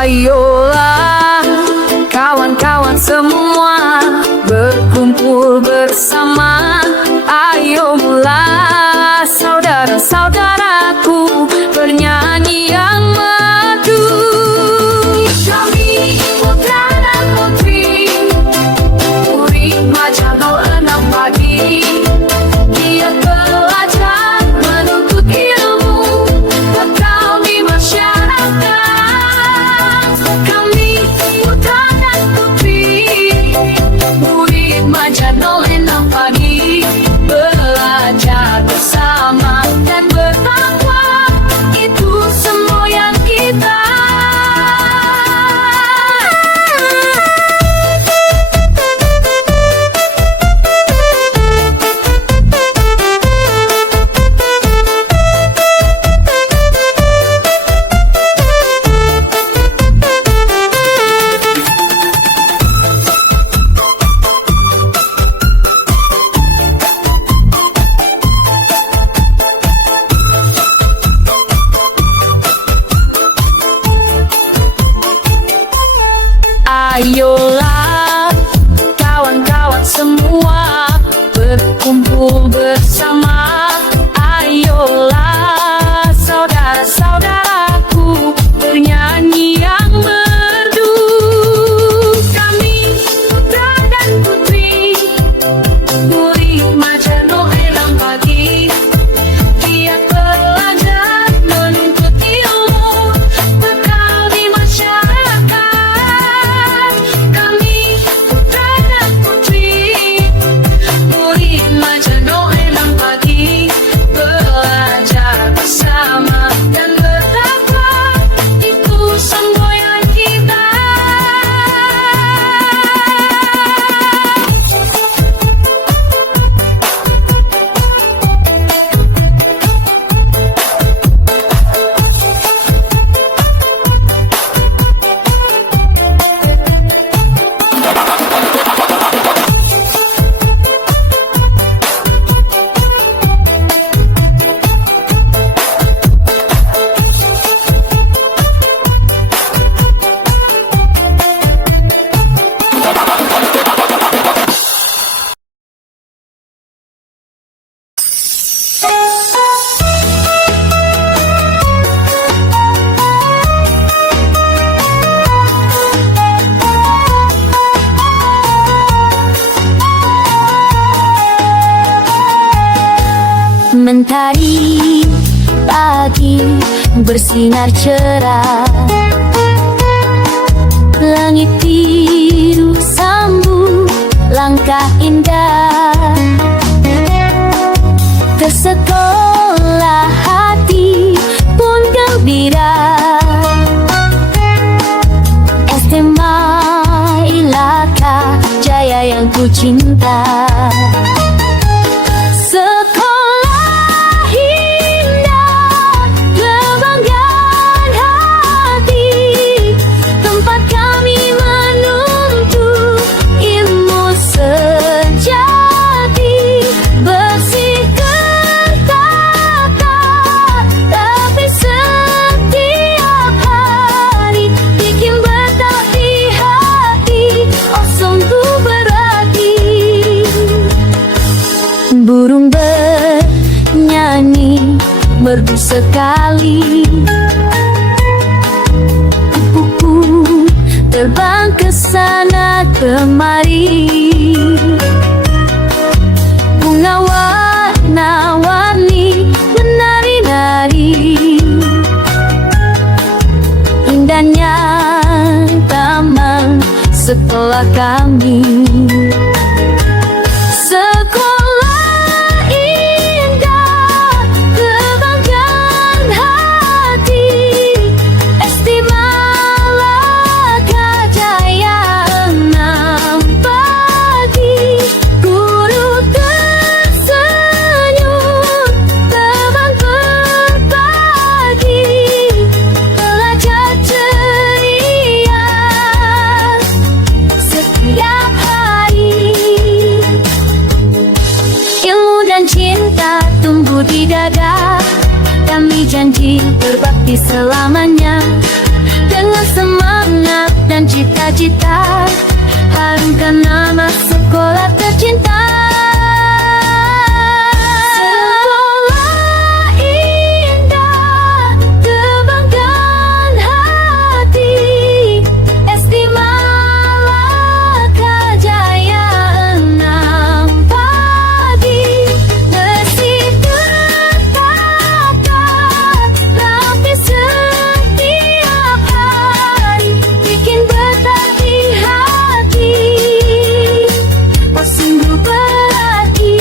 Ayolah kawan-kawan semua berkumpul bersama. Ayo mulai saudara-saudaraku bernyanyi yang merdu. Kami putra dan putri murid Maja 06 pagi. Dia belajar menuntut ilmu kekal di masyarakat. Kami putra dan putri murid Maja 06 pagi, belajar bersama dan bertakwa, itu semboyan kita. Ayolah kawan-kawan semua berkumpul bersama. Ayolah saudara-saudaraku bernyanyi yang merdu. Kami putra dan putri murid Maja 06 pagi. Dia belajar menuntut ilmu kekal di masyarakat. Kami putra dan putri murid Maja 06 pagi, belajar bersama dan bertakwa, itu semboyan kita. Mentari pagi bersinar cerah, langit biru sambut langkah indah. Tersekolah hati pun gembira, SMA Ilaka Jaya yang ku cinta. Burung bernyanyi merdu sekali, kupu-kupu terbang ke sana kemari. Bunga warna-warni menari-nari, indahnya taman sekolah kami. berbakti selamanya. Dengan semangat dan cita-cita, harumkan nama sekolah tercinta. Sekolah indah, kebanggaan hati, SD Malaka Jaya 6 pagi. Bersih tertata, rapi setiap hari, bikin betah di hati. Oh sungguh berarti.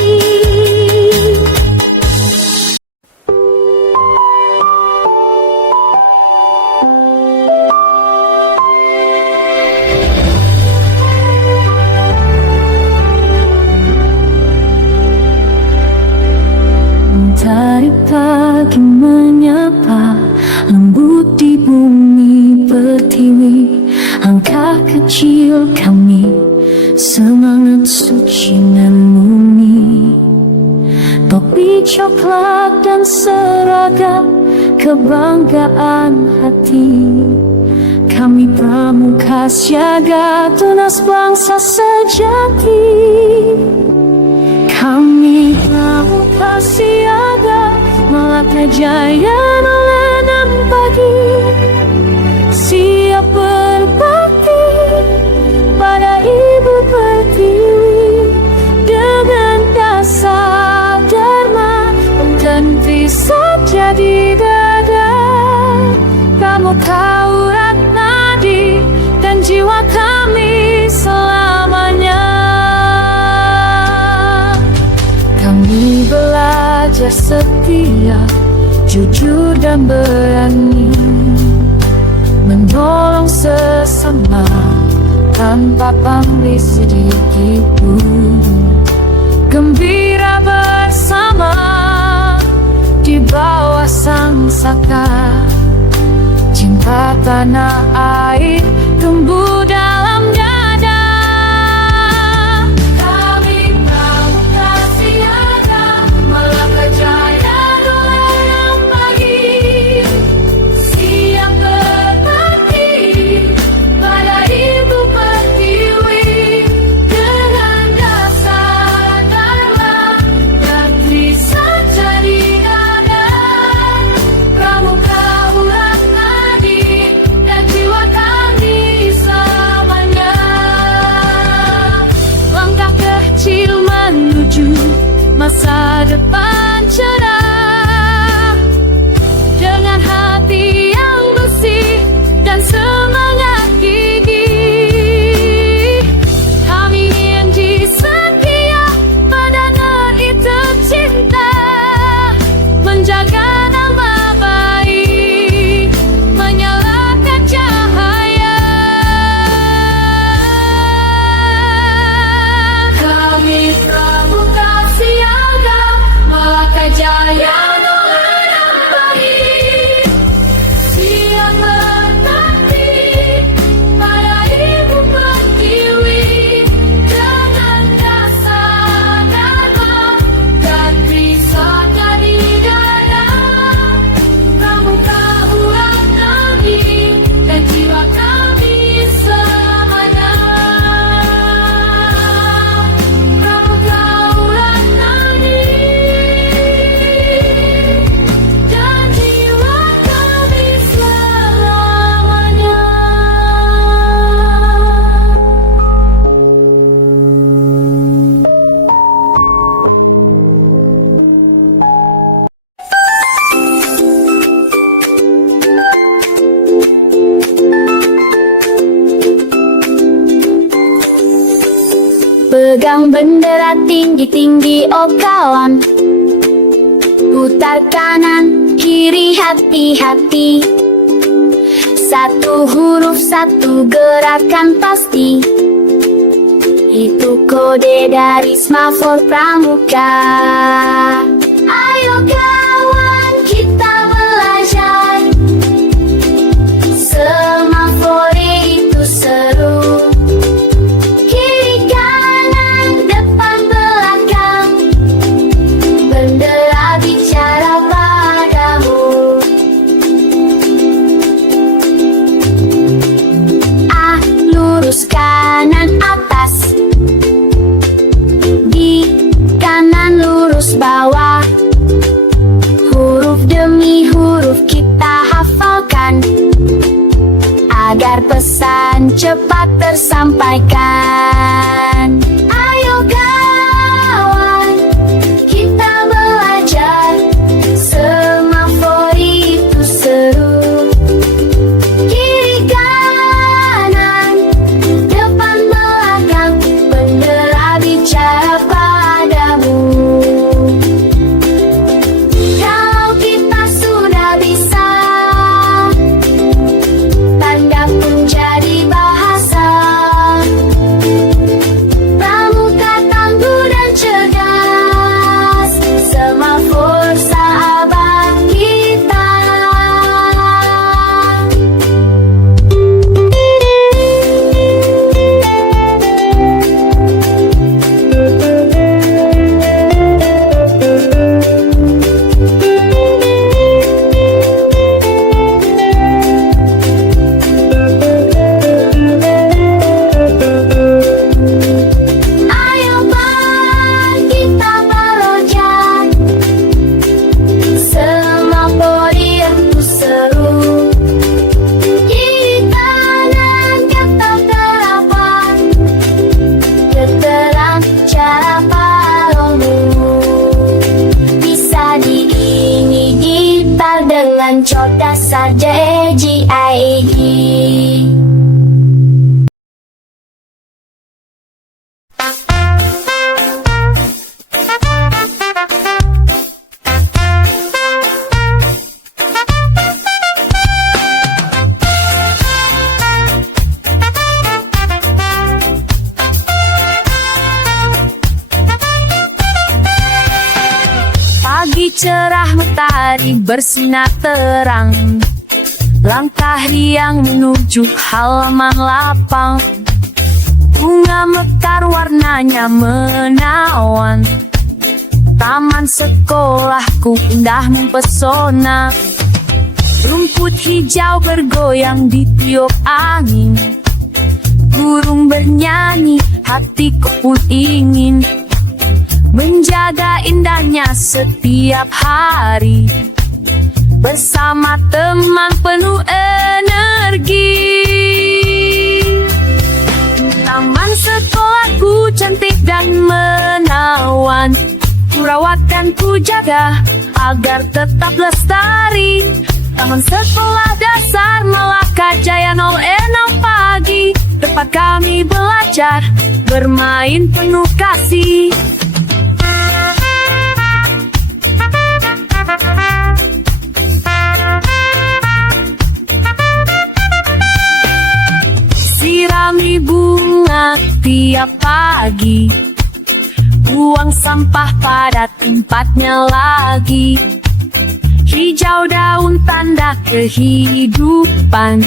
Mentari pagi menyapa, lembut di bumi pertiwi. Langkah kecil kami, semangat suci dan murni. Topi coklat dan seragam, kebanggaan hati. Kami pramuka siaga, tunas bangsa sejati. Kami pramuka siaga, Malaka Jaya 06 pagi. Siap berbakti pada Ibu Pertiwi, dengan dasar dharma dan trisatya di dada. Pramuka urat nadi dan jiwa kami selamanya. Kami belajar setia, jujur dan berani, menolong sesama tanpa pamrih sedikit pun. Gembira bersama di bawah sang saka. Cinta tanah air tumbuh dalam dada. Kami pramuka siaga, Malaka Jaya 06 pagi. Siap berbakti pada Ibu Pertiwi, dengan dasar dharma dan trisatya di dada. Pramuka urat nadi dan jiwa kami selamanya. Langkah kecil menuju masa depan cerah, dengan hati yang bersih dan semangat gigih. Kami janji setia pada negeri tercinta, menjaga nama baik, menyalakan cahaya. Kami pramuka siaga, Malaka Jaya 06 pagi. Siap berbakti pada Ibu Pertiwi, dengan dasar dharma dan trisatya di dada. Pramuka urat nadi dan jiwa kami selamanya. Pramuka urat nadi dan jiwa kami selamanya. Pegang bendera tinggi-tinggi oh kawan, putar kanan kiri hati-hati. Satu huruf satu gerakan pasti, itu kode dari Semafor Pramuka. Ayo kawan kita belajar, Semafor itu seru. Kiri kanan depan belakang, bendera bicara padamu. agar pesan cepat tersampaikan. Ayo kawan, kita belajar. Semafor itu seru. Kiri kanan, depan belakang, bendera bicara padamu. Kalau kita sudah bisa, tanda pun jadi bahasa. Pramuka tangguh dan cerdas, semafor sahabat kita. Ayo Pak, kita meloncat. Semafor itu seru. Kiri kanan kata terapan, keterang cara paromu. Bisa diiringi gitar dengan cerdas saja EGIG. Pagi cerah matahari bersinar terang, langkah riang menuju halaman lapang. Bunga mekar warnanya menawan, taman sekolahku indah mempesona. Rumput hijau bergoyang di tiup angin, burung bernyanyi, hatiku pun ingin menjaga indahnya setiap hari. Bersama teman penuh energi, taman sekolahku cantik dan menawan. Ku rawat dan ku jaga agar tetap lestari. Taman Sekolah Dasar Malaka Jaya 06 pagi, tempat kami belajar, bermain penuh kasih. Sirami bunga tiap pagi, buang sampah pada tempatnya lagi. Hijau daun tanda kehidupan,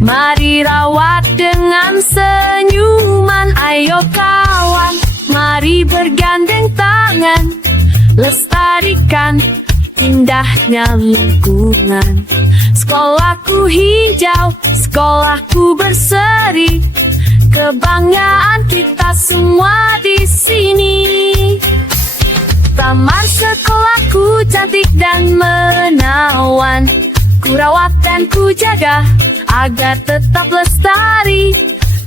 mari rawat dengan senyuman. Ayo kawan, mari bergandeng tangan, lestarikan indahnya lingkungan. Sekolahku hijau, sekolahku berseri, kebanggaan kita semua di sini. Taman sekolahku cantik dan menawan, ku rawat dan ku jaga agar tetap lestari.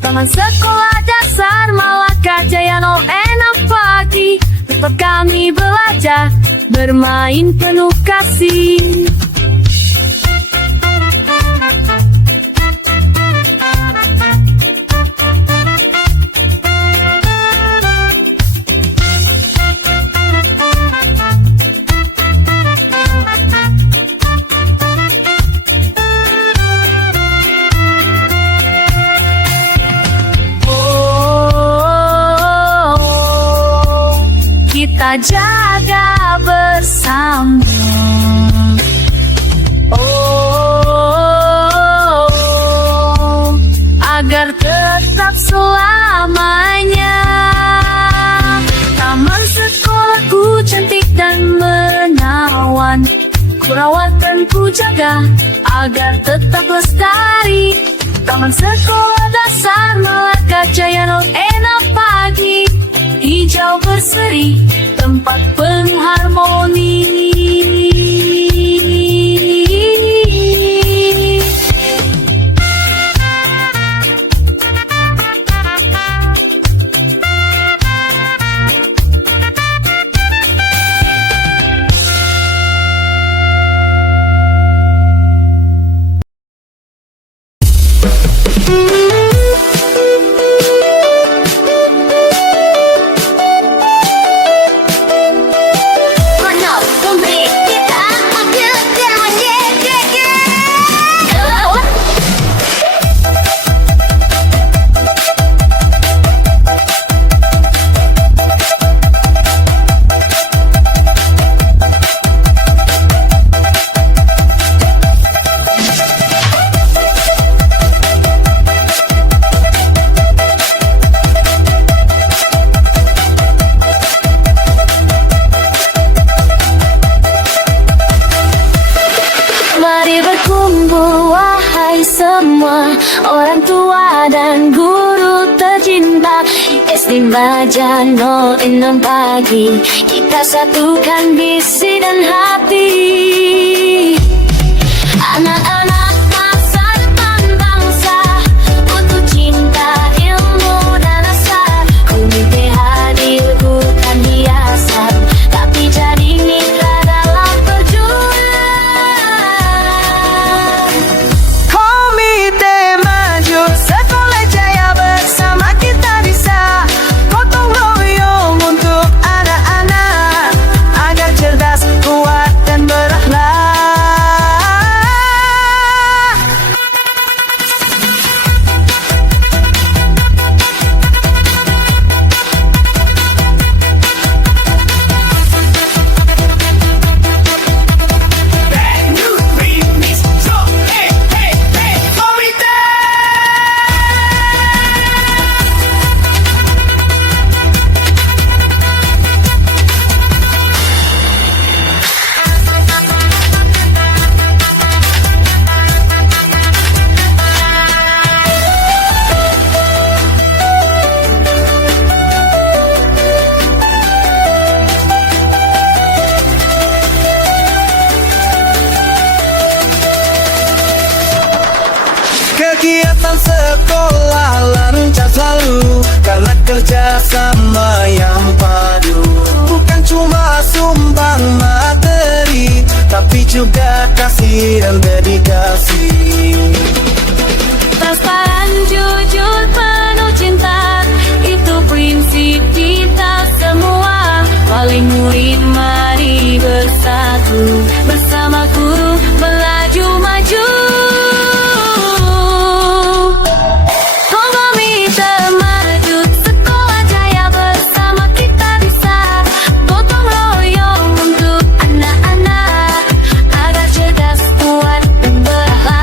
Taman Sekolah Dasar Malaka Jaya 06 pagi, tempat kami belajar, bermain penuh kasih. Kita jaga bersama. Agar tetap selamanya. Taman sekolahku cantik dan menawan, ku rawat dan ku jaga agar tetap lestari. Taman Sekolah Dasar Malaka Jaya 06 pagi, hijau berseri, tempat penuh harmoni. Mana pemberi kita ambil dan Mari berkumpul wahai semua orang tua dan guru tercinta SD Maja 06 pagi. Kita satukan visi dan hati. Anak-anak masa depan bangsa untuk cinta, ilmu dan asa. Komite hadir bukan hiasan, tapi jadi mitra dalam perjuangan. Komite Maju Sekolah Jaya, bersama kita bisa gotong royong untuk anak-anak agar cerdas, kuat dan berakhlak. Kegiatan sekolah lancar selalu karena kerjasama yang padu. Bukan cuma sumbang materi, tapi juga kasih dan dedikasi. Transparan, jujur, penuh cinta, itu prinsip kita semua. Wali murid mari bersatu, bersama guru melaju maju. Komite Maju Sekolah Jaya, bersama kita bisa gotong royong untuk anak-anak agar cerdas, kuat dan berakhlak.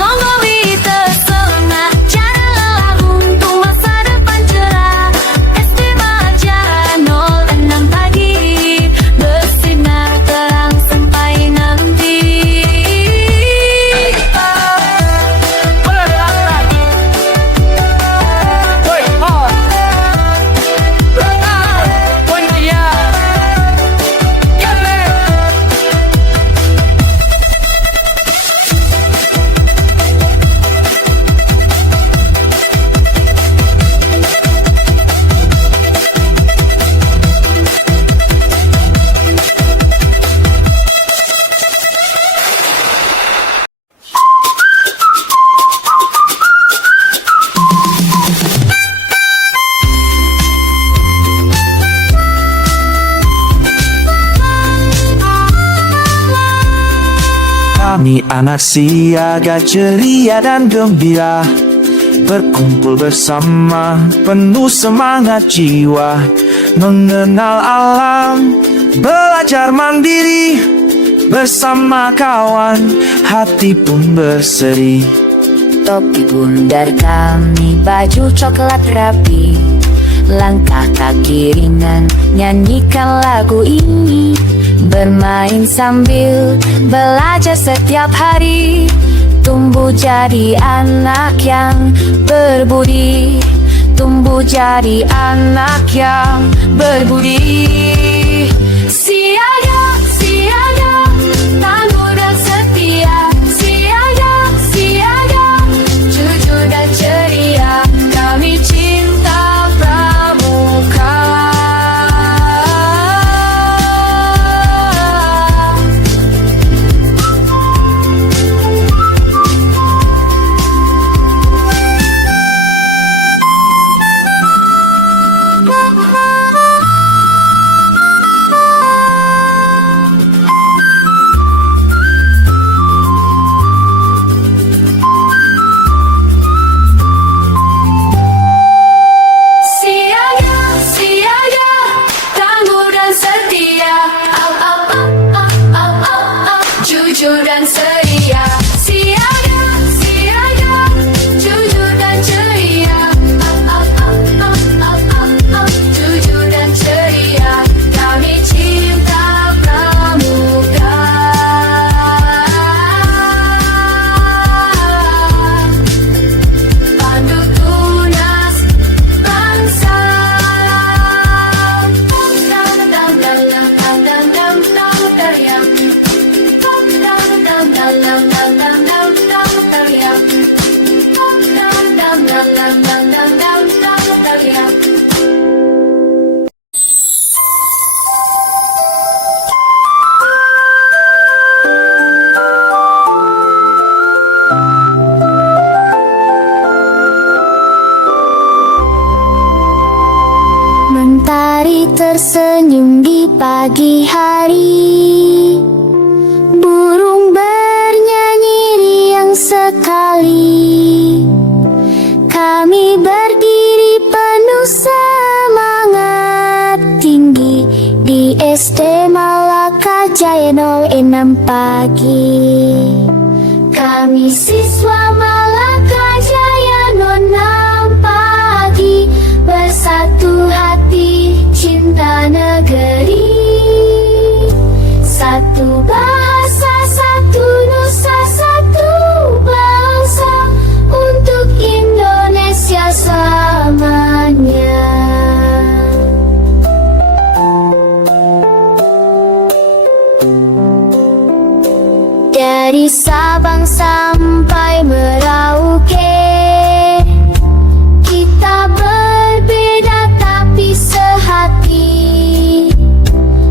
Komite Semangat Jangan lelah untuk masa depan cerah. SD Maja 06 pagi, bersinar terang sampai nanti. Kami anak siaga ceria dan gembira, berkumpul bersama penuh semangat jiwa, mengenal alam, belajar mandiri, bersama kawan hati pun berseri. Topi bundar kami, baju coklat rapi, langkah kaki ringan, nyanyikan lagu ini. Bermain sambil belajar setiap hari, tumbuh jadi anak yang berbudi, tumbuh jadi anak yang berbudi. Siaga, siaga, tangguh dan setia. Siaga, siaga, jujur dan ceria. Kami cinta pramuka. jujur dan setia. Siaga, siaga, jujur dan ceria. Jujur dan ceria, kami cinta pramuka. Pandu tunas bangsa. Dam dam dam dam dam dam dam teriak. Dam dam dam dam dam dam dam dam teriak. Dam dam dam dam dam dam dam dam teriak. Mentari tersenyum di pagi hari, burung bernyanyi riang sekali. Kami berdiri penuh semangat tinggi di SD Malaka Jaya 06 pagi. Kami siswa Malaka Jaya 06 pagi, bersatu hati cinta negeri. Satu bahasa, satu nusa, satu bangsa, untuk Indonesia selamanya. Dari Sabang sampai Merauke, kita berbeda tapi sehati.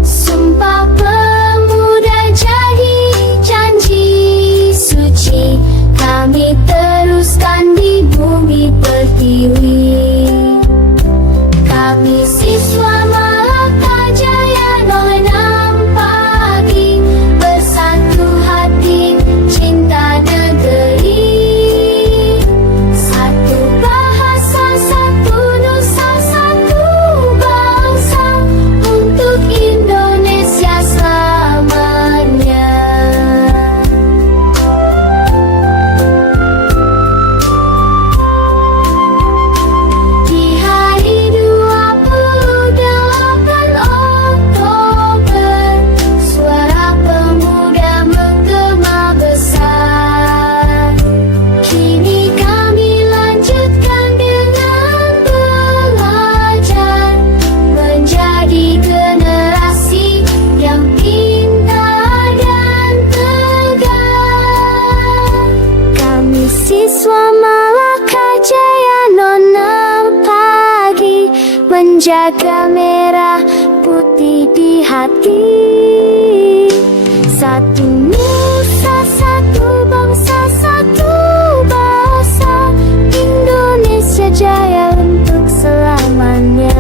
Sumpah pemuda jadi janji suci, kami teruskan di bumi pertiwi. Kami siswa Malaka Jaya 06 pagi, bersatu hati cinta negeri. Satu bahasa, satu nusa, satu bangsa, untuk Indonesia selamanya. Di hari 28 Oktober, suara pemuda menggema besar. Kini kami lanjutkan dengan belajar, menjadi generasi yang pintar dan tegar. Kami siswa Malaka Jaya 06 pagi, menjaga merah putih di hati. Satu nusa, satu bangsa, satu bahasa, Indonesia jaya untuk selamanya.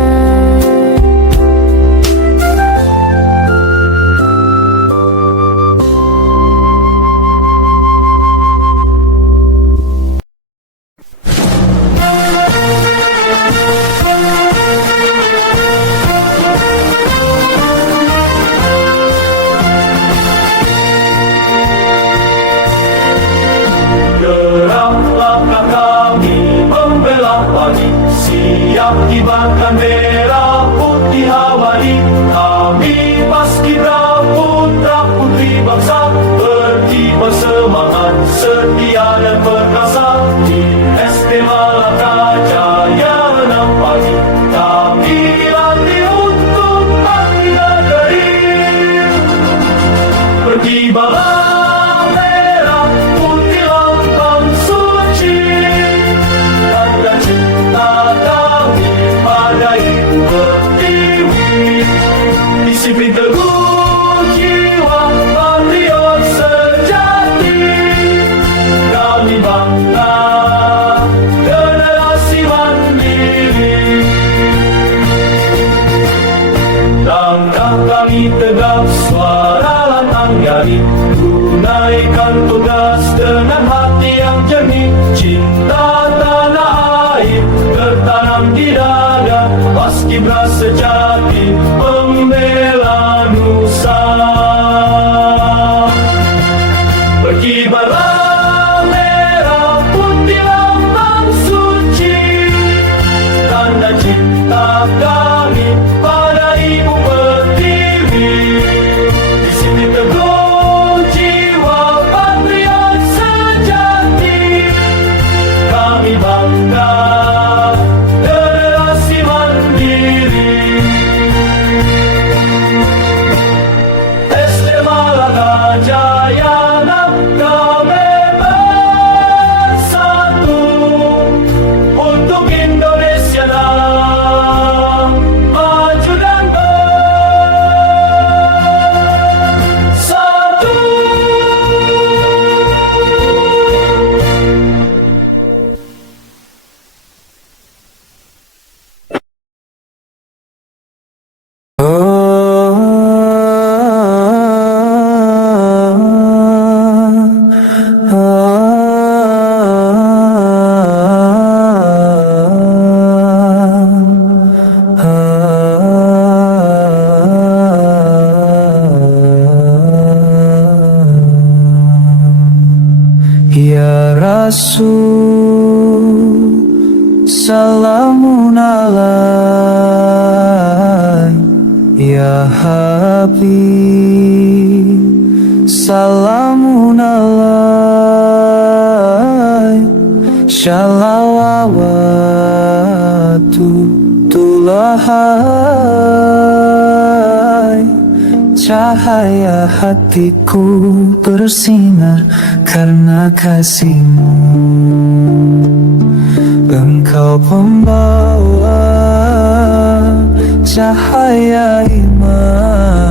Geraklah kami membela pagi, siap kibarkan merah putih abadi. Kami paskibra putra putri bangsa, berkibar semangat setia dan perkasa. Di SD Malaka Jaya 6 pagi, kami latih untuk bakti negeri. Berkibarlah merah putih lambang suci, tanda cinta kami pada ibu pertiwi. Disiplin teguh jiwa patriot sejati, kami bangga generasi mandiri. Langkah kami tegap, suara lantang nyaring, tunaikan tugas dengan hati yang jernih. Cinta tanah air tertanam di dada, paskibra sejati membela nusa. Kibaran merah putih lambang suci, tanda cinta kami pada Ibu Pertiwi. Di sini teguh jiwa patriot sejati, kami bangga generasi mandiri. SD Malaka Jaya kami bersatu untuk Indonesia yang maju dan bersatu. Ya Rasul, salamun alaik. Ya Habib, salamun alaik. Shalawatu tulahai. Cahaya hatiku bersinar karena kasih-Mu. Engkau pembawa cahaya iman,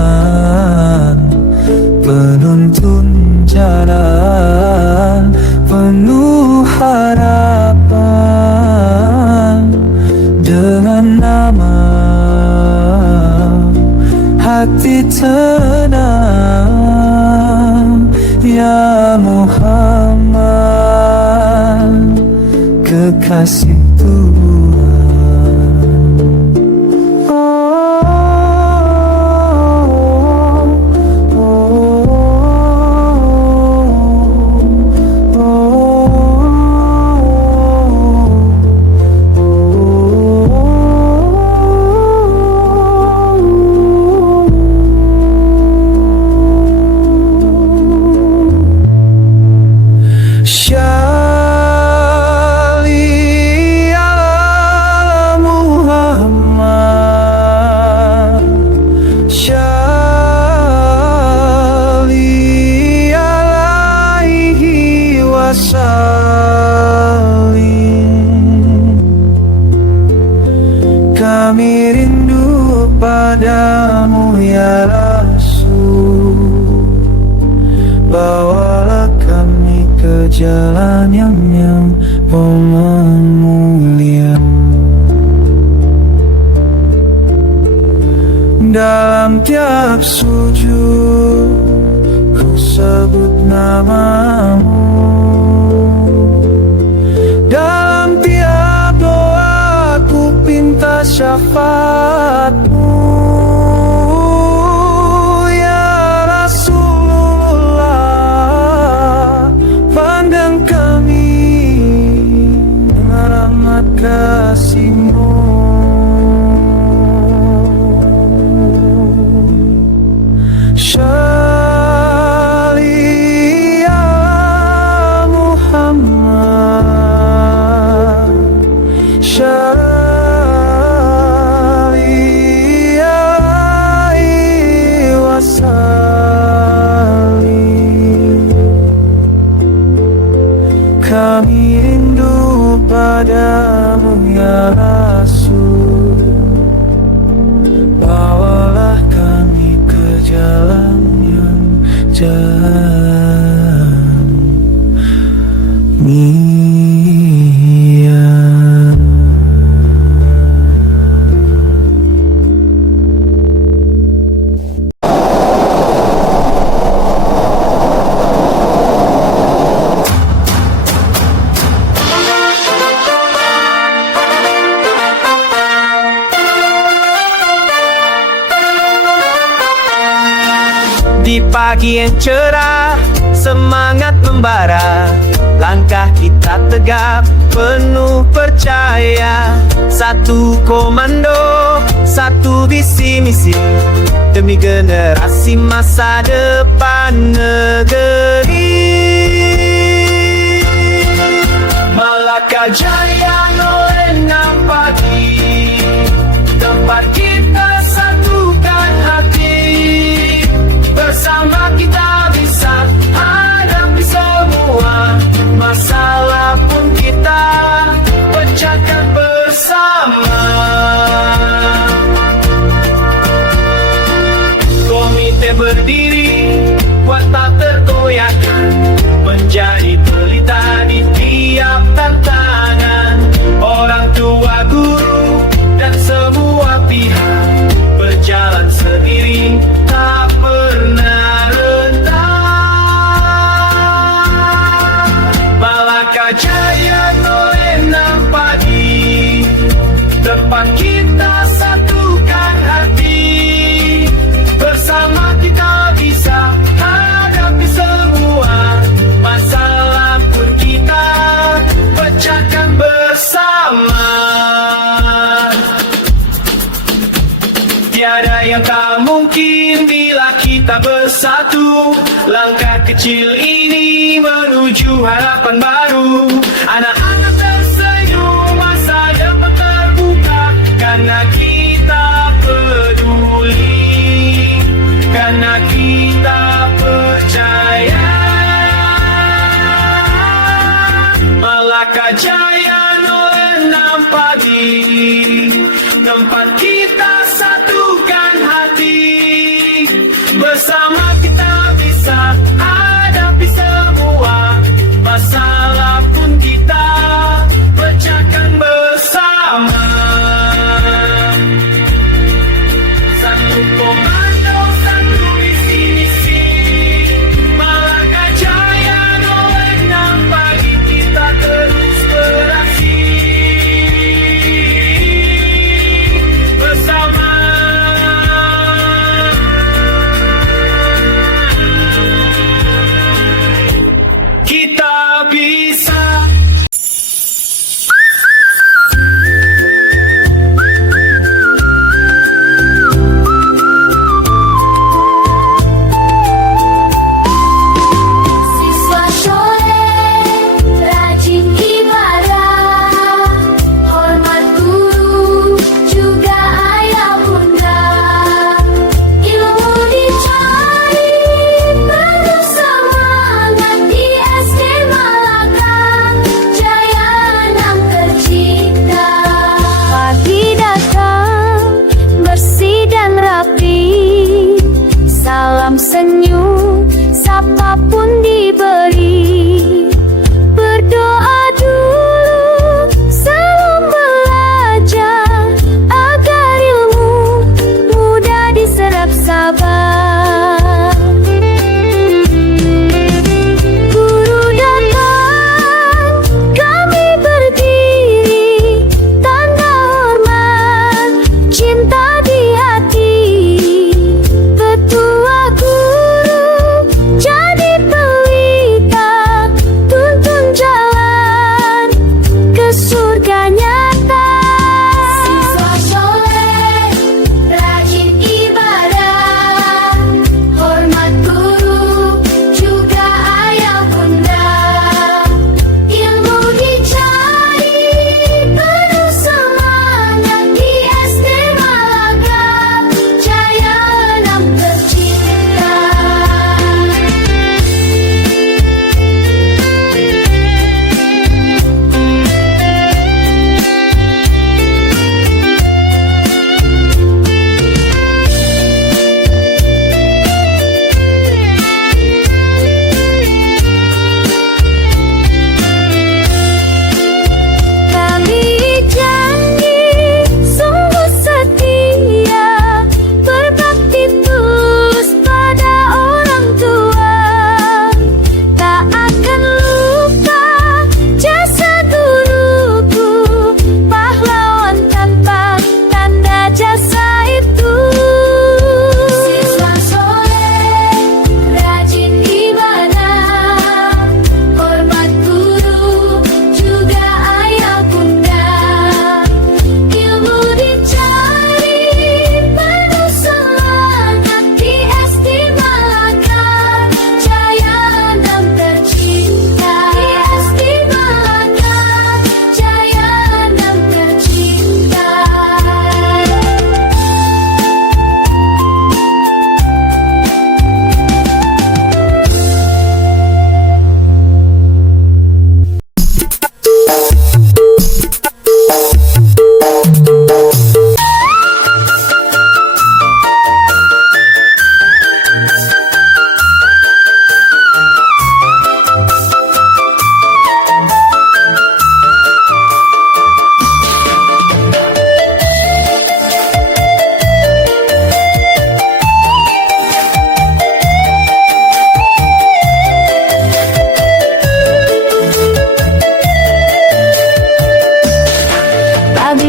penuntun jalan penuh harapan. Dengan nama hati tenang, ya Muhammad, kekasih Tuhan. Kami rindu padamu ya Rasul, bawalah kami ke jalan yang mulia. Dalam tiap sujud ku sebut namamu, dalam tiap doa ku pinta syafaat-Mu ya Rasulullah. Pandang kami dengan rahmat kasih-Mu. Sholli ala Muhammad, sholli alaihi wasallim. Kami rindu padamu ya Rasul, bawalah kami ke jalan yang mulia. Di pagi yang cerah, semangat membara. Langkah kita tegap, penuh percaya. Satu komando, satu visi misi, demi generasi masa depan negeri. Malaka Jaya 06 pagi, tempat kita satukan hati. Bersama kita bisa hadapi semua masalah, pun kita pecahkan bersama. Komite berdiri, buat tak tergoyahkan, menjadi pelita di tiap tantangan. Orang tua, guru, dan semua pihak berjalan sendiri, tak pernah rentang. Malaka Jaya 06 pagi, tempat kita satukan hati. Bersama kita bisa hadapi semua masalah, pun kita pecahkan bersama. Tiada yang tak mungkin bila kita bersatu. Langkah kecil ini menuju harapan baru. Anak-anak tersenyum, masa depan terbuka, karena kita peduli, karena kita percaya. Malaka Jaya 06 pagi, tempat kita satukan hati. Bersama kita bisa hadapi semua masalah, pun kita pecahkan bersama. Satu komando, satu visi misi, Malaka Jaya 06 pagi, kita terus beraksi.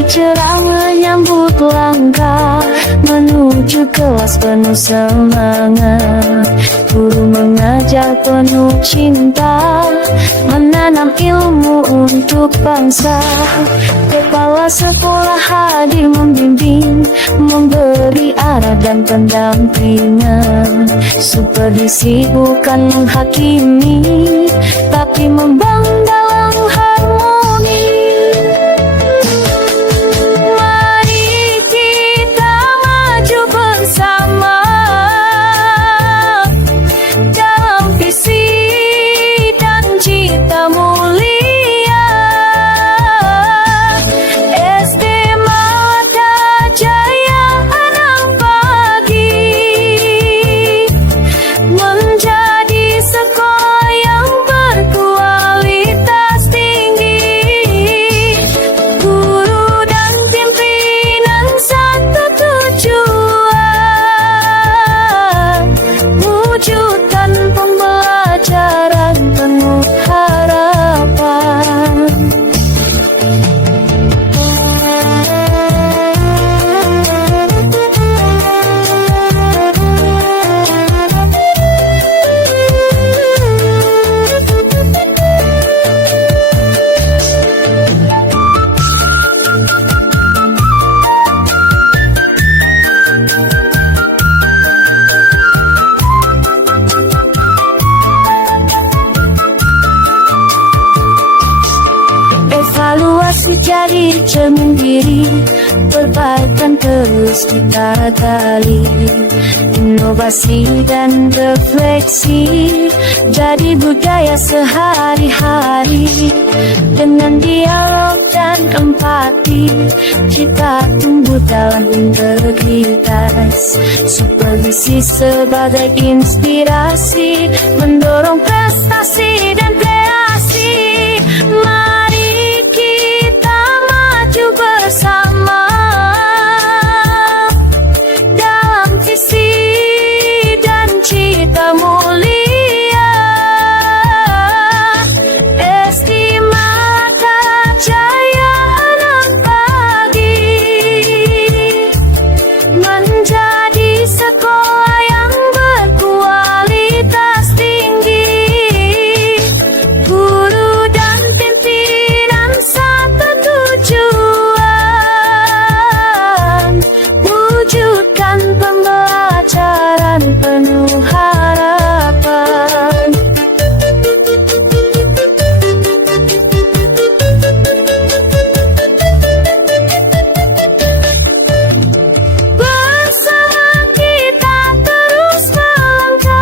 cerah menyambut langkah menuju kelas penuh semangat. Guru mengajar penuh cinta, menanam ilmu untuk bangsa. Kepala sekolah hadir membimbing, memberi arah dan pendampingan. Supervisi bukan menghakimi, tapi membangun dalam harmoni. Mari kita maju bersama dalam visi dan cita mulia. SD Mata Jaya 6 Pagi menjadi sekolah yang berkualitas tinggi. Guru dan pimpinan satu tujuan, wujudkan pembelajaran penuh harapan. Evaluasi jadi cermin diri, perbaikan terus kita gali. Inovasi dan refleksi jadi budaya sehari-hari. Dengan dialog dan empati, kita tumbuh dalam integritas. Supervisi sebagai inspirasi, mendorong prestasi dan kreasi. Mari kita maju bersama dalam visi dan cita mulia. SD Mata Jaya 6 Pagi menjadi sekolah yang berkualitas tinggi. Guru dan pimpinan satu tujuan, wujudkan pembelajaran penuh harapan. Bersama kita terus melangkah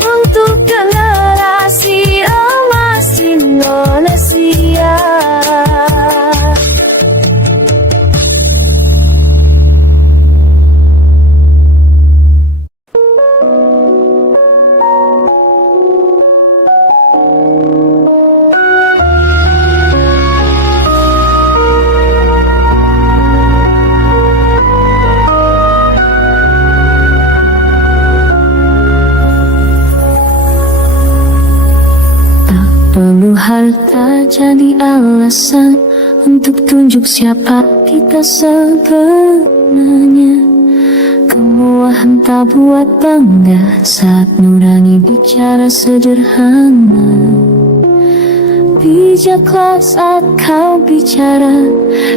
untuk generasi emas Indonesia. Perlu harta jadi alasan untuk tunjuk siapa kita sebenarnya. Kemewahan tak buat bangga saat nurani bicara sederhana. Bijaklah saat kau bicara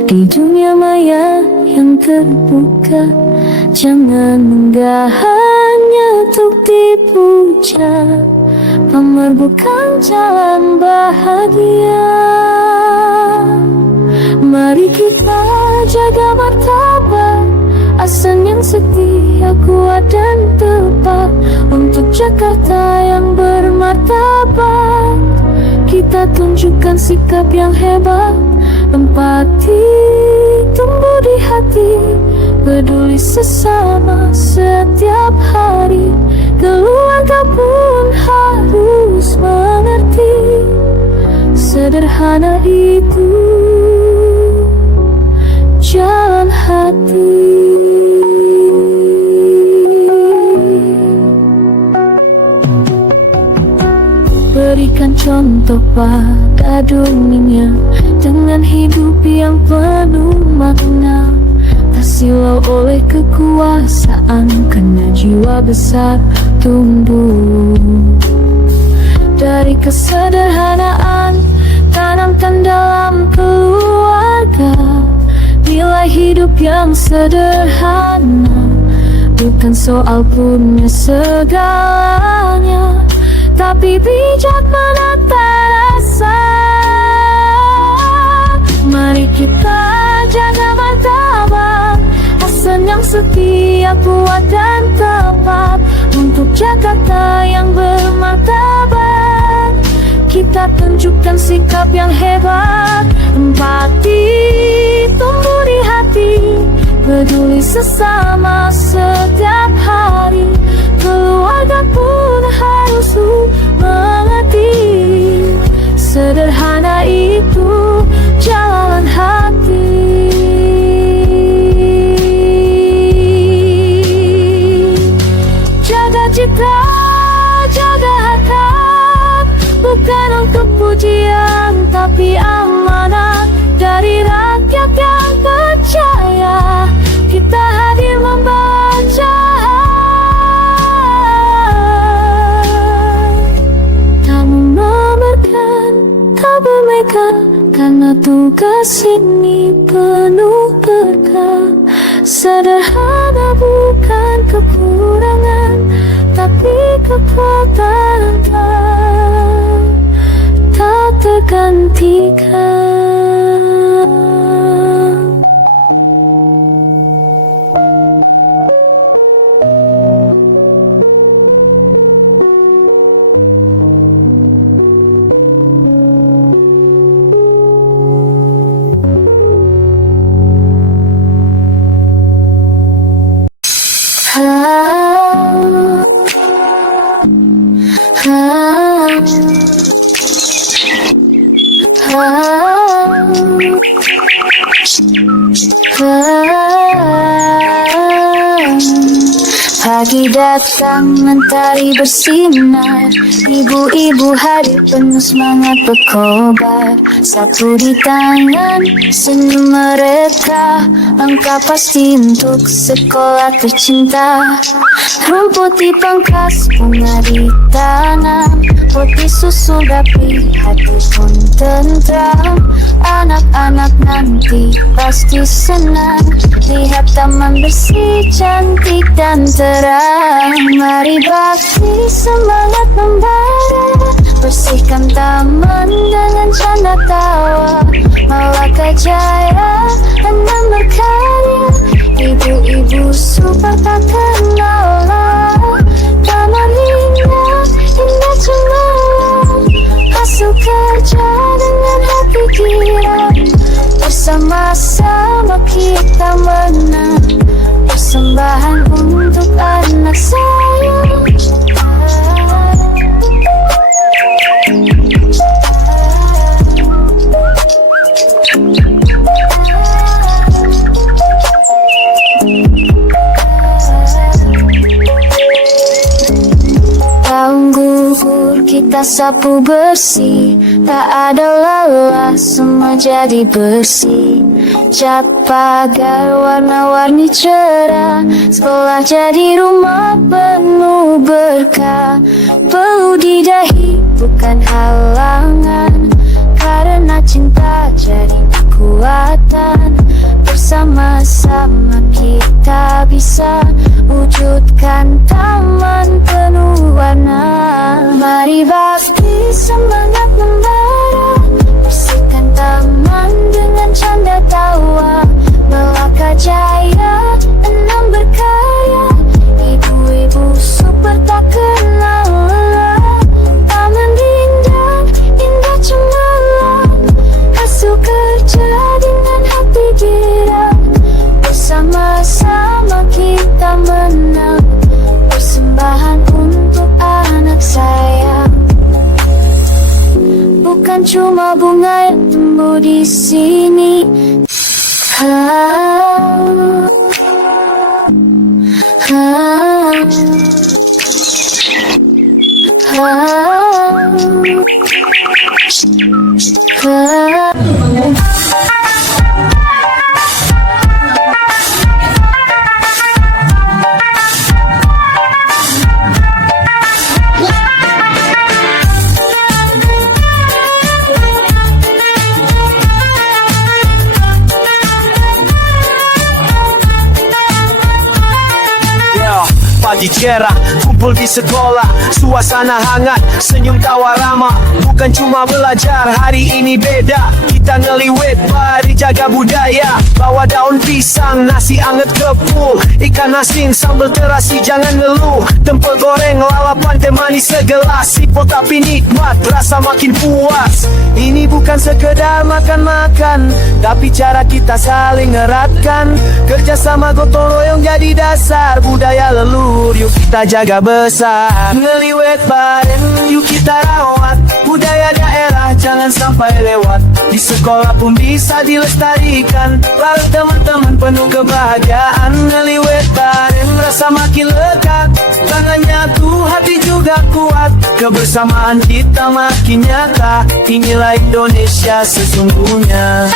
di dunia maya yang terbuka. Jangan menggah hanya untuk dipuja. Pamer bukan jalan bahagia. Mari kita jaga martabat, asan yang setia, kuat dan tepat untuk Jakarta yang bermartabat. Kita tunjukkan sikap yang hebat, empati tumbuh di hati, peduli sesama setiap hari. Keluarga pun harus mengerti, sederhana itu jalan hati. berikan contoh pada dunia dengan hidup yang penuh makna. Tak silau oleh kekuasaan, karena jiwa besar tumbuh dari kesederhanaan. Tanamkan dalam keluarga nilai hidup yang sederhana. Bukan soal punya segalanya, tapi bijak menata rasa. Mari kita jaga martabat Hasan yang setia, kuat dan tepat untuk Jakarta yang bermartabat. Kita tunjukkan sikap yang hebat, empati tumbuh di hati, peduli sesama setiap hari. Keluarga pun harus mengerti, sederhana itu jalan hati. Jaga citra, jaga harkat, bukan untuk pujian tapi amanat dari rakyat yang percaya. Kita hadir membaca, tak memamerkan, tak bermegah, karena tugas ini penuh berkah. Sederhana bukan kekurangan, tapi kekuatan tak tergantikan. Pagi datang, mentari bersinar, ibu-ibu hadir penuh semangat berkobar. Sapu di tangan, senyum mereka, langkah pasti untuk sekolah tercinta. Rumput dipangkas, bunga ditanam, roti susu rapi, hati pun tentram. Anak-anak nanti pasti senang lihat taman bersih, cantik dan terang. Mari bakti semangat membara, bersihkan taman dengan canda tawa. Malaka Jaya, Anam berkarya, ibu-ibu super tak kenal lah. Taman indah, indah cemerlang, hasil kerja dengan hati kira. Bersama-sama kita menang, persembahan untuk anak saya. Tahun gugur kita sapu bersih, tak ada lelah, semua jadi bersih. Cat pagar warna-warni cerah, sekolah jadi rumah penuh berkah. Peluh di dahi bukan halangan, karena cinta jadi kekuatan. Bersama-sama kita bisa wujudkan taman penuh warna. Mari bakti semangat membara, bersihkan taman dengan canda tawa. Malaka Jaya, Anam berkarya, ibu-ibu super tak kenal lelah. Taman indah, indah cemerlang, hasil kerja dengan hati gila. Bersama-sama kita menang, persembahan untuk anak sayang. Bukan cuma bunga yang tumbuh di sini. Pagi cerah, kumpul di sekolah, suasana hangat, senyum tawa ramah. Bukan cuma belajar, hari ini beda. Kita ngeliwet, mari jaga budaya. Bawa daun pisang, nasi anget kepul, ikan asin, sambal terasi, jangan ngeluh. Tempel goreng, lalapan, teh manis segelas. Sipol tapi nikmat, rasa makin puas. Ini bukan sekedar makan-makan, tapi cara kita saling eratkan. Kerjasama gotong royong jadi dasar budaya leluhur. Yuk kita jaga besar, ngeliwet bareng, yuk kita rawat budaya daerah, jangan sampai lewat. Di sekolah pun bisa dilestarikan, lalu teman-teman penuh kebahagiaan. Ngeliwet bareng, rasa makin lekat, tangannya tuh hati juga kuat. Kebersamaan kita makin nyata, inilah Indonesia sesungguhnya.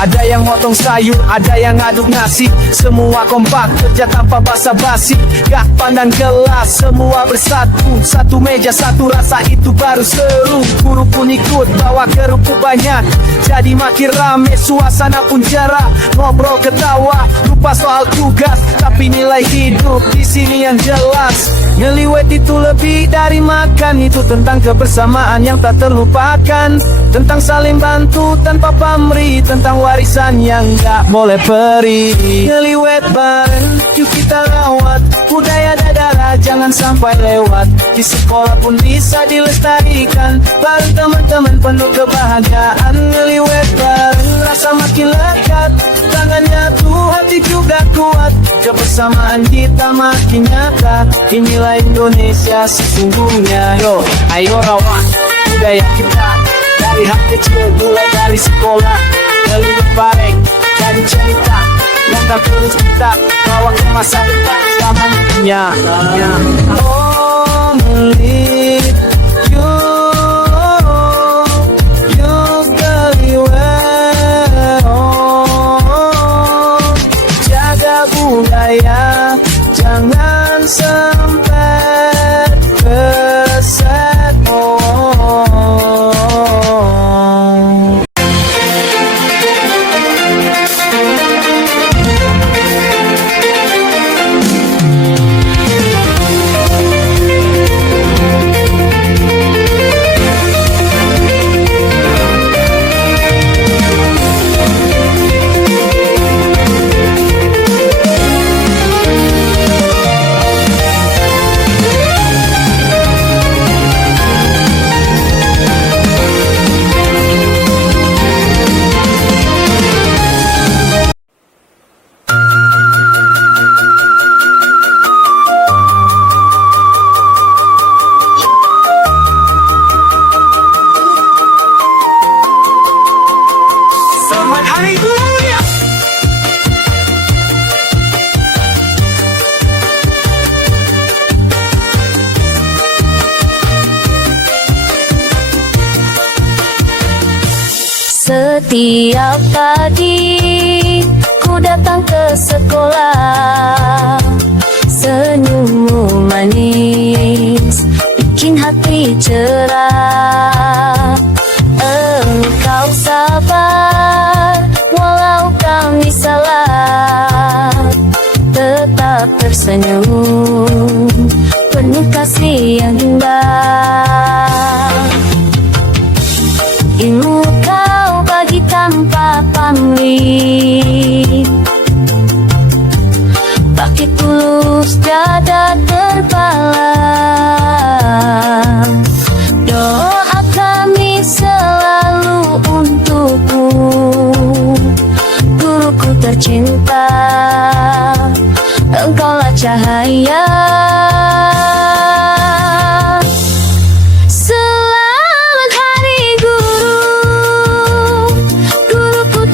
Ada yang motong sayur, ada yang ngaduk nasi. Semua kompak, kerja tanpa basa-basi. Gak pandang kelas, semua bersatu. Satu meja, satu rasa, itu baru seru. Guru pun ikut, bawa kerupuk banyak, jadi makin rame, suasana pun cerah. Ngobrol ketawa, lupa soal tugas, tapi nilai hidup di sini yang jelas. Ngeliwet itu lebih dari makan, itu tentang kebersamaan yang tak terlupakan. Tentang saling bantu tanpa pamrih, tentang warisan yang gak boleh perih. Ngeliwet bareng, yuk kita rawat budaya daerah, jangan sampai lewat. Di sekolah pun bisa dilestarikan, bareng teman-teman penuh kebahagiaan. Ngeliwet bareng, rasa makin lekat, tangannya tuh hati juga kuat. Kebersamaan kita makin nyata, inilah Indonesia sesungguhnya. Yo, ayo rawat budaya kita dari hal kecil, mulai dari sekolah. Ngeliwet bareng, jadi cerita yang tak terus kita bawa ke masa depan selamanya. Oh, melihat yuk ngeliwet, oh, jaga budaya, jangan sampai keset. Setiap pagi ku datang ke sekolah, senyummu manis bikin hati cerah. Engkau sabar walau kami salah, tetap tersenyum penuh kasih yang indah. Ilmu kau bagi tanpa pamrih, pakai tulus dada terpalang. Doa kami selalu untukmu, guruku tercinta, engkaulah cahaya. Selamat Hari Guru, guruku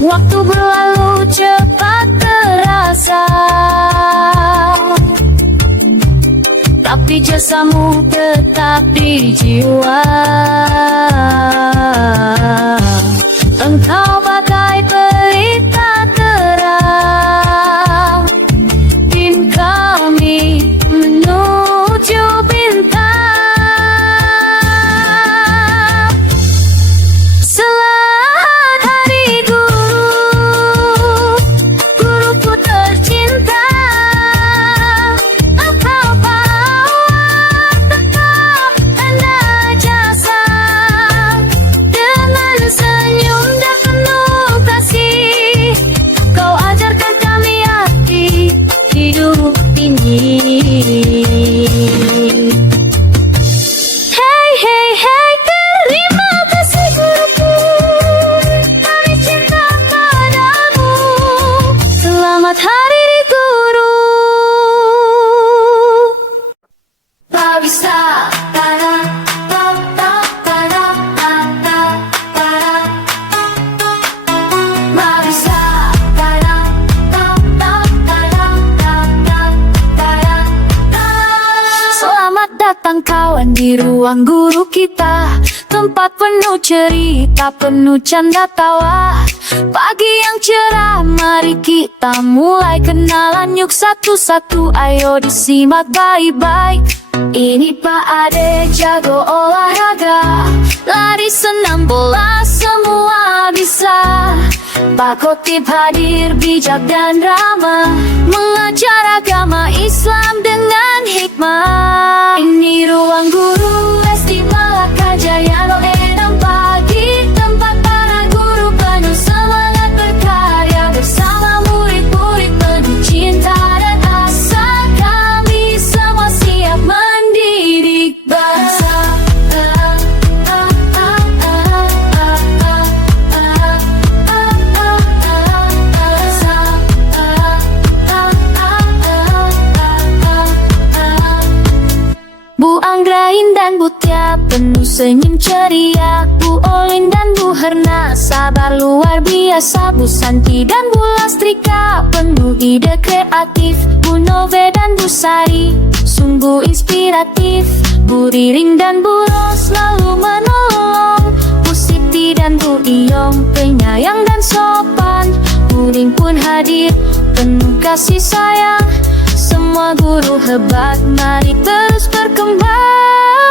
Waktu berlalu cepat terasa, tapi jasamu tetap di jiwa. Engkau bagai pelita terang, bin kami menuju bintang. Selamat hari guru, guruku tercinta. Engkau pahlawan tetap tanda jasa. Dengan senyum dan penuh kasih, kau ajarkan kami arti hidup ini. Hey, hey, hey, terima kasih guruku, kami cinta padamu. Selamat hari guru. Babisa, tara, ta, ta, tara, ta, ta, tara. Babisa, tara, ta, ta, tara, ta, ta, tara, ta. Selamat datang kawan di ruang guru kita, tempat penuh cerita, penuh canda tawa. Pagi yang cerah, mari kita mulai kenalan. Yuk satu-satu, ayo disimak baik-baik. Ini Pak Ade jago olahraga, lari, senam, bola, semua bisa. Pak Khotib hadir bijak dan ramah, mengajar agama Islam dengan hikmah. Ini ruang guru SD Malaka Jaya 06 pagi, tempat para guru penuh semangat berkarya. Bersama murid-murid penuh cinta dan asa, kami semua siap mendidik bangsa. Bu Anggrain dan Bu Tia penuh senyum ceria. Bu Olin dan Bu Herna sabar luar biasa. Bu Santi dan Bu Lastrika penuh ide kreatif. Bu Nove dan Bu Sari sungguh inspiratif. Bu Riring dan Bu Ros selalu menolong. Bu Siti dan Bu Iyong penyayang dan sopan. Bu Ring pun hadir penuh kasih sayang. Semua guru hebat, mari terus berkembang.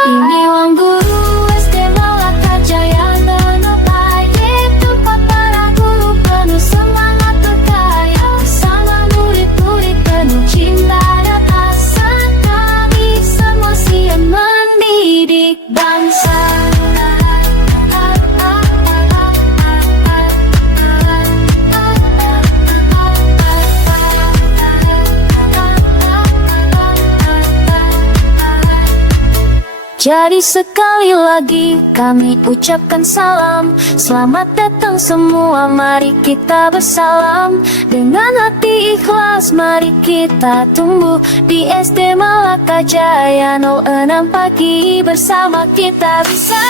Ini ruang guru SD Malaka Jaya 06 pagi, tempat para guru penuh semangat berkarya. Bersama murid-murid penuh cinta dan asa, kami semua siap mendidik bangsa. Jadi sekali lagi kami ucapkan salam. Selamat datang semua, mari kita bersalam. Dengan hati ikhlas mari kita tumbuh di SD Malaka Jaya 06 pagi. Bersama kita bisa.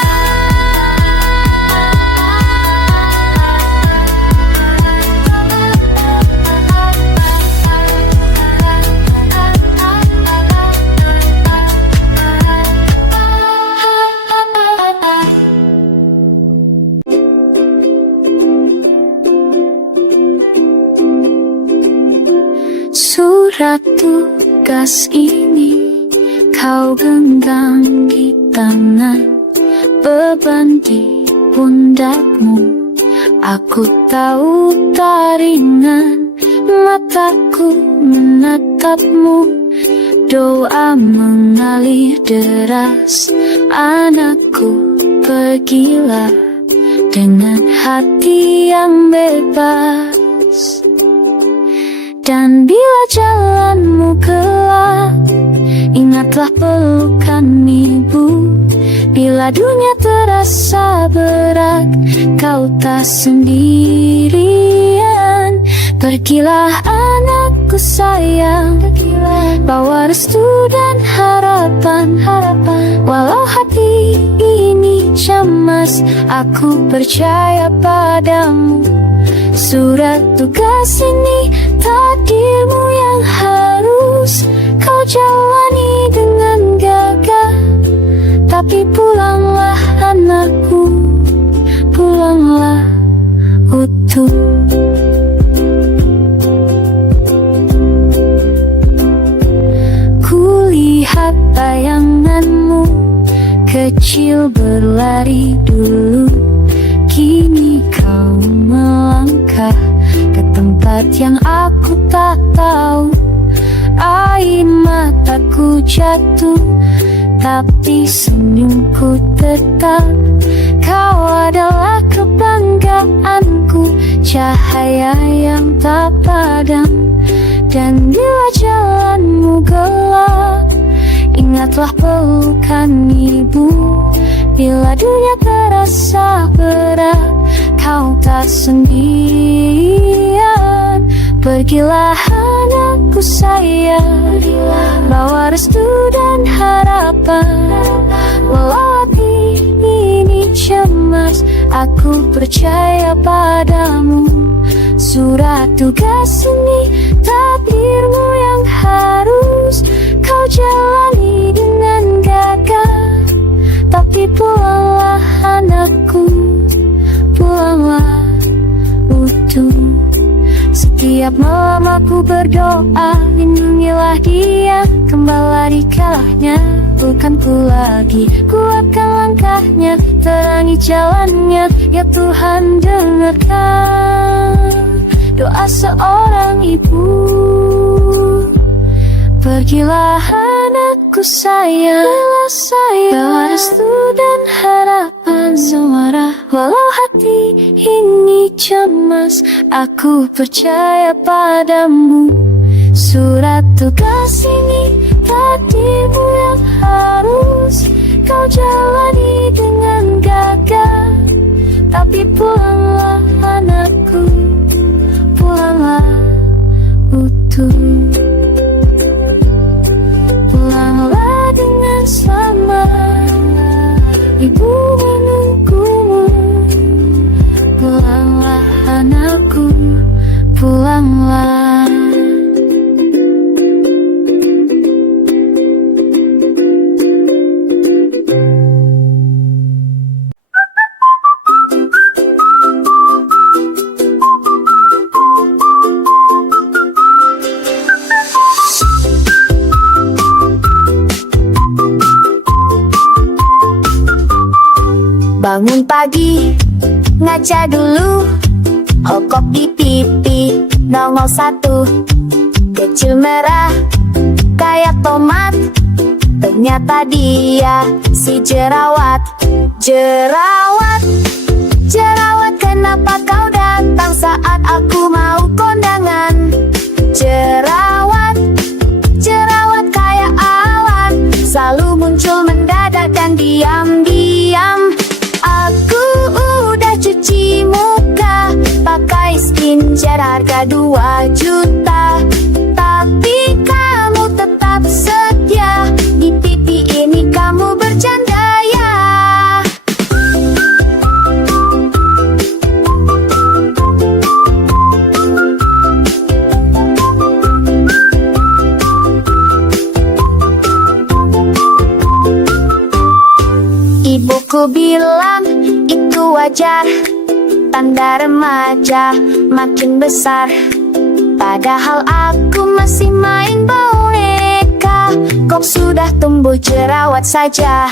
Surat tugas ini kau genggam di tangan, beban di pundakmu. Aku tahu tak ringan, mataku menatapmu. Doa mengalir deras, anakku pergilah dengan hati yang bebas. Dan bila jalanmu gelap, ingatlah pelukan ibu. Bila dunia terasa berat, kau tak sendirian. Pergilah anakku sayang, bawa restu dan harapan. Walau hati ini cemas, aku percaya padamu. Surat tugas ini takdirmu yang harus kau jalani dengan gagah. Tapi pulanglah anakku, pulanglah utuh. Kulihat bayanganmu kecil berlari dulu. Kini kau melangkah ke tempat yang aku tak tahu. Air mataku jatuh, tapi senyumku tetap. Kau adalah kebanggaanku, cahaya yang tak padam. Dan bila jalanmu gelap, ingatlah pelukan ibu. Bila dunia terasa berat, kau tak sendirian. Pergilah anakku sayang, bawa restu dan harapan. Walau hati ini cemas, aku percaya padamu. Surat tugas ini takdirmu yang harus kau jalani dengan gagah. Tapi pulanglah anakku, pulanglah utuh. Setiap malam aku berdoa, lindungilah dia, kembali di kalahnya. Bukan ku lagi, kuatkan langkahnya, terangi jalannya. Ya Tuhan, dengarkan doa seorang ibu. Pergilah anakku sayang, bawa restu dan harapan semara. Walau hati ini cemas, aku percaya padamu. Surat tugas ini takdirmu yang harus kau jalani dengan gagah. Tapi pulanglah anakku, pulanglah utuh. Pulanglah dengan selamat, ibu menunggumu. Pulanglah anakku, pulanglah. Bangun pagi, ngaca dulu, hokop di pipi, nongol satu. Kecil merah, kayak tomat, ternyata dia si jerawat. Jerawat, jerawat, kenapa kau datang saat aku mau kondangan? Jerawat, jerawat kayak awan, selalu muncul mendadak dan diam-diam. Aku udah cuci muka pakai skincare harga 2 juta, tapi kamu tetap setia. Di pipi ini kamu bercanda ya. Ibuku bilang itu wajar, tanda remaja makin besar. Padahal aku masih main boneka, kok sudah tumbuh jerawat saja.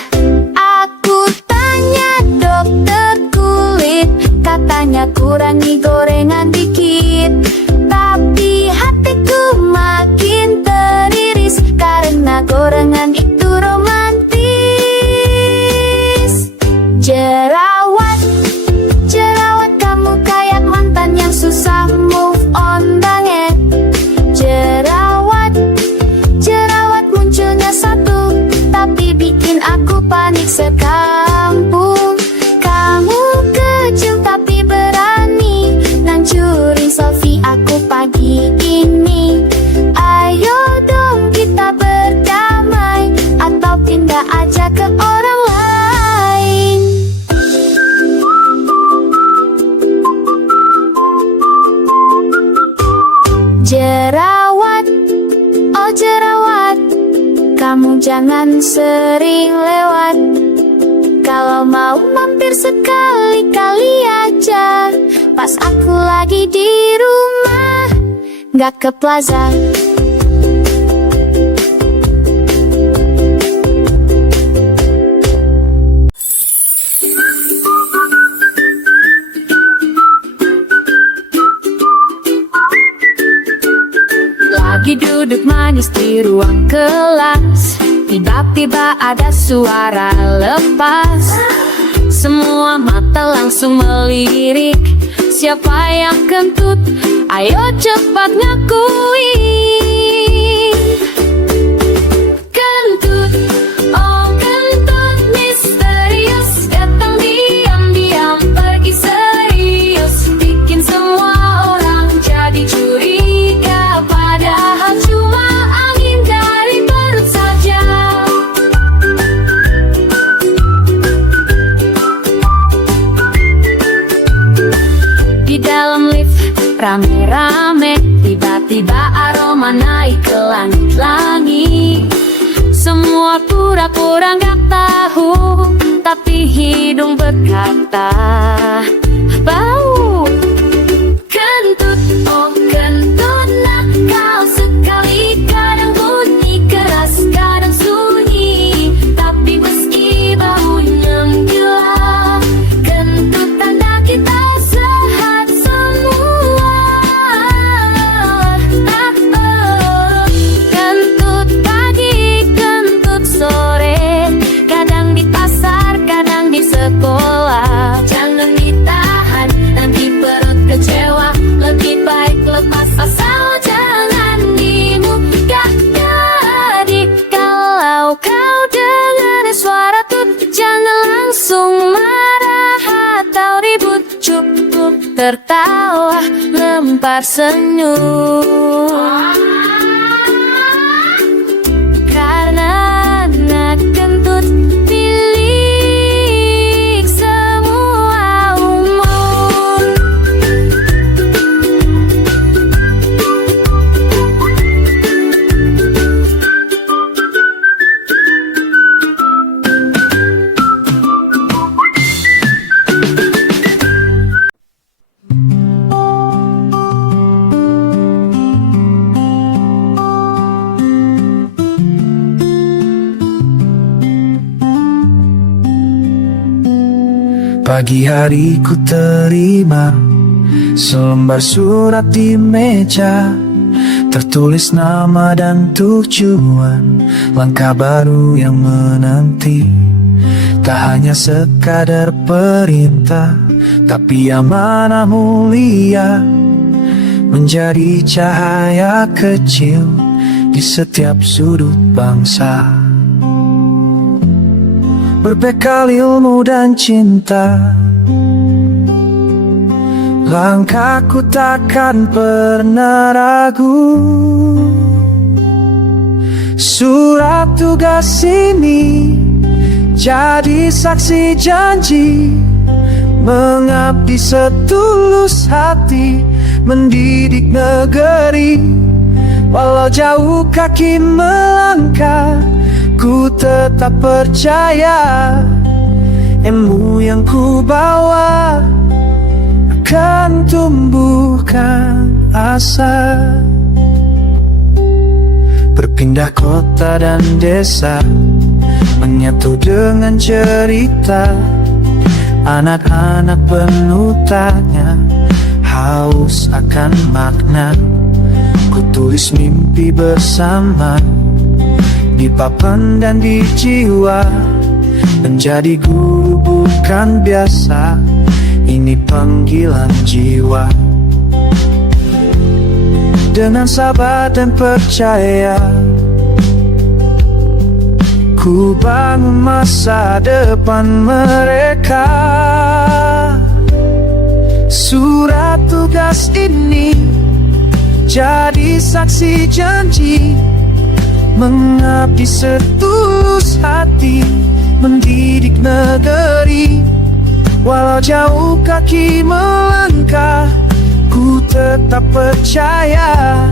Aku tanya dokter kulit, katanya kurangi gorengan dikit. Tapi hatiku makin teriris, karena gorengan itu romantis. Jerawat, jerawat, kamu kayak mantan yang susah move on banget. Jerawat, jerawat, munculnya satu, tapi bikin aku panik sekampung. Kamu kecil tapi berani, ngancurin Jerawat, oh jerawat, kamu jangan sering lewat. Kalau mau mampir sekali-kali aja, pas aku lagi di rumah, gak ke plaza. Lagi duduk manis di ruang kelas, tiba-tiba ada suara lepas. Semua mata langsung melirik, siapa yang kentut? Ayo cepat ngakui. Kentut, oh kentut misterius, datang diam-diam, pergi serius, bikin semua orang jadi curiga, padahal cuma angin dari perut saja. Di dalam lift rame-rame, tiba-tiba aroma naik ke langit-langit. Semua pura-pura gak tahu, tapi hidung berkata, bau. Kentut, oh kentut nakal sekali, kadang bunyi keras, kadang sunyi, tapi meski baunya menggila, kentut tanda kita sehat semua. Kentut pagi, kentut sore, kadang di pasar, kadang di sekolah. Jangan ditahan, nanti perut kecewa, lebih baik lepas asal, jangan dibuka. Jadi kalau kau dengar suara tut, jangan langsung marah atau ribut, cukup tertawa, lempar senyum. Karena anak kentut milik semua umur. Pagi hari ku terima selembar surat di meja, tertulis nama dan tujuan, langkah baru yang menanti. Tak hanya sekadar perintah, tapi amanah mulia, menjadi cahaya kecil di setiap sudut bangsa. Berbekal ilmu dan cinta, langkahku takkan pernah ragu. Surat tugas ini jadi saksi janji, mengabdi setulus hati, mendidik negeri. Walau jauh kaki melangkah, ku tetap percaya, ilmu yang ku bawa akan tumbuhkan asa. Berpindah kota dan desa, menyatu dengan cerita anak-anak penuh tanya, haus akan makna. Ku tulis mimpi bersama di papan dan di jiwa, menjadi guru bukan biasa, ini panggilan jiwa. Dengan sabar dan percaya, ku bangun masa depan mereka. Surat tugas ini jadi saksi janji, mengabdi setulus hati, mendidik negeri. Walau jauh kaki melangkah, ku tetap tak percaya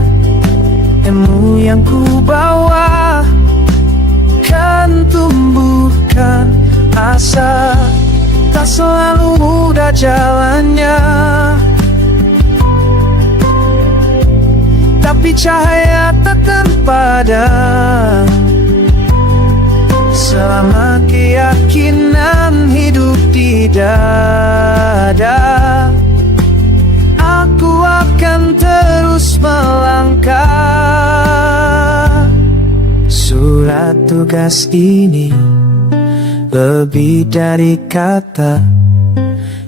ilmu yang ku bawa kan tumbuhkan asa. Tak selalu mudah jalannya, tapi cahaya takkan padam selama keyakinan hidup di dada. Aku akan terus melangkah. Surat tugas ini lebih dari kata.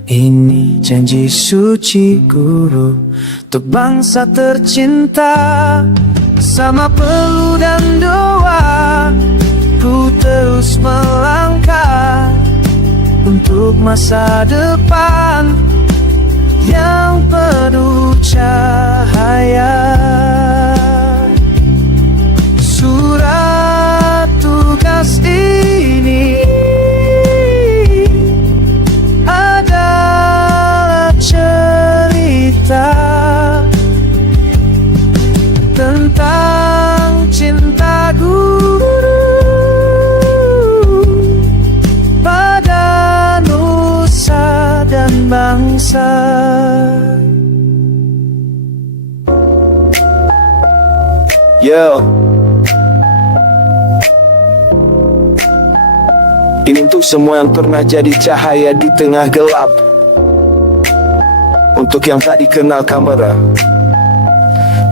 Ini janji suci guru untuk bangsa tercinta. Sama peluh dan doa, ku terus melangkah untuk masa depan yang penuh cahaya. Surat tugas ini adalah cerita tentang cinta guru pada nusa dan bangsa. Yo, ini untuk semua yang pernah jadi cahaya di tengah gelap. Untuk yang tak dikenal kamera,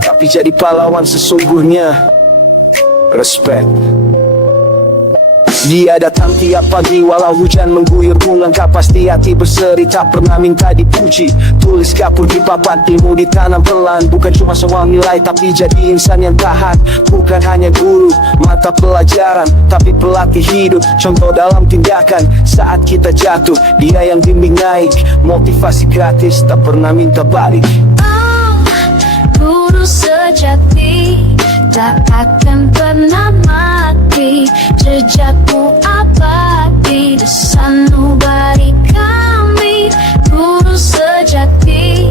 tapi jadi pahlawan sesungguhnya. Respect. Dia datang tiap pagi walau hujan mengguyur, melengkap pasti hati berseri, tak pernah minta dipuji. Tulis kapur di papan, ilmu ditanam pelan. Bukan cuma soal nilai tapi jadi insan yang tahan. Bukan hanya guru, mata pelajaran, tapi pelatih hidup, contoh dalam tindakan. Saat kita jatuh, dia yang bimbing naik. Motivasi gratis, tak pernah minta balik. Guru sejati tak akan pernah mati. Jejakmu abadi di sanubari kami. Guru sejati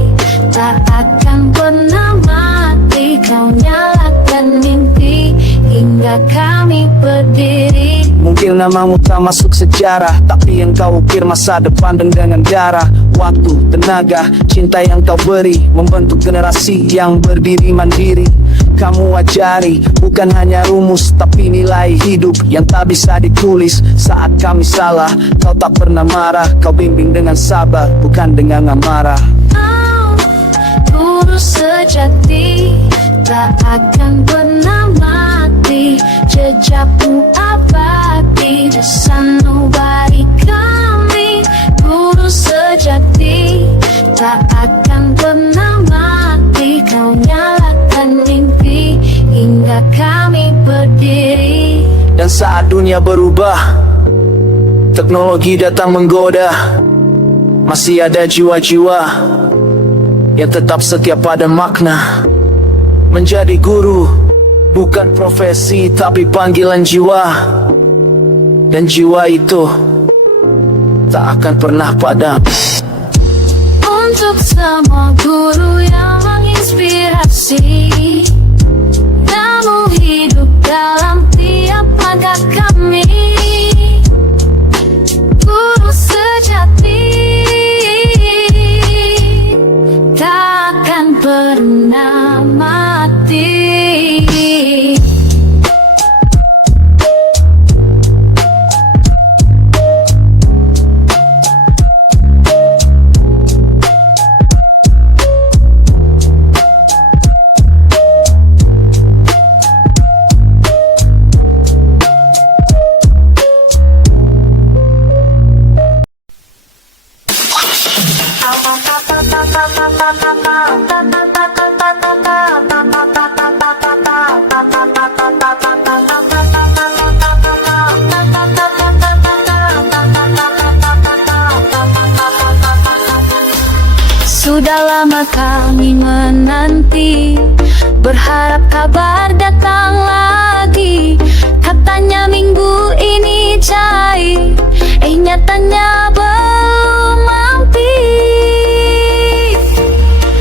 tak akan pernah mati. Kau nyalakan mimpi hingga kami berdiri. Mungkin namamu tak masuk sejarah, tapi yang kau ukir masa depan dengan darah, waktu, tenaga, cinta yang kau beri, membentuk generasi yang berdiri mandiri. Kamu ajari bukan hanya rumus, tapi nilai hidup yang tak bisa ditulis. Saat kami salah, kau tak pernah marah. Kau bimbing dengan sabar, bukan dengan amarah. Guru sejati tak akan pernah mati. Jejakmu abadi di sanubari kami. Guru sejati tak akan pernah mati. Kau nyalakan mimpi hingga kami berdiri. Dan saat dunia berubah, teknologi datang menggoda, masih ada jiwa-jiwa yang tetap setia pada makna. Menjadi guru bukan profesi tapi panggilan jiwa. Dan jiwa itu tak akan pernah padam. Untuk semua guru yang menginspirasi, kamu hidup dalam tiap langkah kami. Guru sejati takkan pernah mati. Sudah lama kami menanti, berharap kabar datang lagi. Katanya minggu ini cair, nyatanya belum mampir.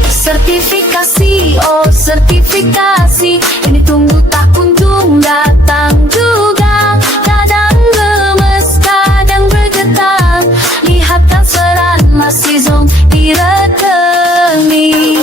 Sertifikat sertifikasi, oh sertifikasi. Ini tunggu tak kunjung datang juga. Kadang lemes, kadang bergetar. Lihat transferan masih zonk di rekening.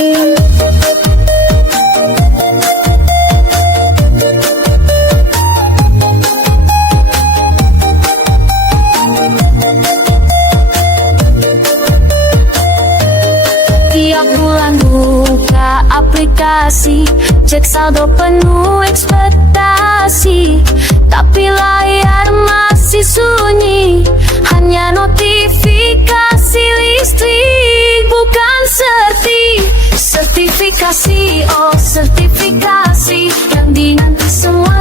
Tiap bulan buka aplikasi, cek saldo penuh ekspektasi. Tapi layar masih sunyi, hanya notifikasi listrik. Bukan sertifikasi, oh sertifikasi yang dinanti semua